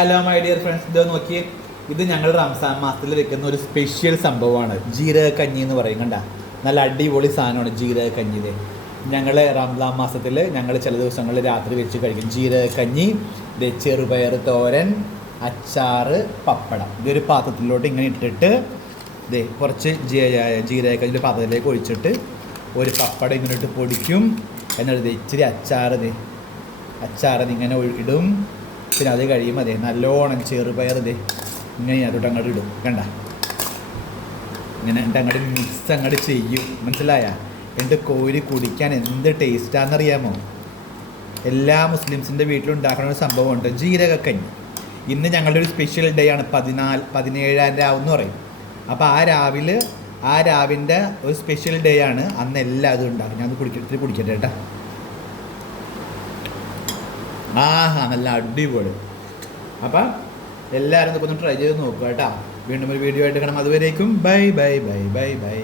Hello my dear friends, ഇത് നോക്കിയേ. ഇത് ഞങ്ങൾ റംസാൻ മാസത്തിൽ വെക്കുന്ന ഒരു സ്പെഷ്യൽ സംഭവമാണ്. ജീരക കഞ്ഞി എന്ന് പറയും. കണ്ട, നല്ല അടിപൊളി സാധനമാണ് ജീരക കഞ്ഞി. ഞങ്ങൾ റംസാൻ മാസത്തിൽ ഞങ്ങൾ ചില ദിവസങ്ങളിൽ രാത്രി വെച്ച് കഴിക്കും ജീരക കഞ്ഞി. ചെറുപയർ തോരൻ, അച്ചാറ്, പപ്പടം. ഇതൊരു പാത്രത്തിലോട്ട് ഇങ്ങനെ ഇട്ടിട്ട് കുറച്ച് ജീരക കഞ്ഞി പാത്രത്തിലേക്ക് ഒഴിച്ചിട്ട് ഒരു പപ്പടം ഇങ്ങനെ ഇട്ട് പൊടിക്കും. എന്നിട്ട് ഇച്ചിരി അച്ചാറ് ഇങ്ങനെ ഇടും. പിന്നെ അത് കഴിയുമ്പോൾ നല്ലോണം ചെറുപയർ ഇങ്ങനെ അതോട്ട് അങ്ങോട്ട് ഇടും. കണ്ട, ഇങ്ങനെ അങ്ങോട്ട് മിക്സ് അങ്ങോട്ട് ചെയ്യും. മനസ്സിലായ? എൻ്റെ കോരി കുടിക്കാൻ എന്ത് ടേസ്റ്റാണെന്നറിയാമോ? എല്ലാ മുസ്ലിംസിൻ്റെ വീട്ടിലുണ്ടാക്കുന്ന ഒരു സംഭവമുണ്ട്, ജീരകക്കഞ്ഞി. ഇന്ന് ഞങ്ങളുടെ ഒരു സ്പെഷ്യൽ ഡേ ആണ്, 17-ാം രാവെന്ന് പറയും. അപ്പോൾ ആ രാവിൻ്റെ ഒരു സ്പെഷ്യൽ ഡേ ആണ്. അന്ന് എല്ലാം അതും ഉണ്ടാക്കും. ഞാൻ കുടിക്കട്ടെ കേട്ടോ. ആഹാ, നല്ല അടിപൊളി. അപ്പം എല്ലാവരും ഇതൊക്കെ ഒന്ന് ട്രൈ ചെയ്ത് നോക്കുക കേട്ടോ. വീണ്ടും ഒരു വീഡിയോ ആയിട്ട് കാണാം. അതുവരേക്കും bye bye bye bye bye.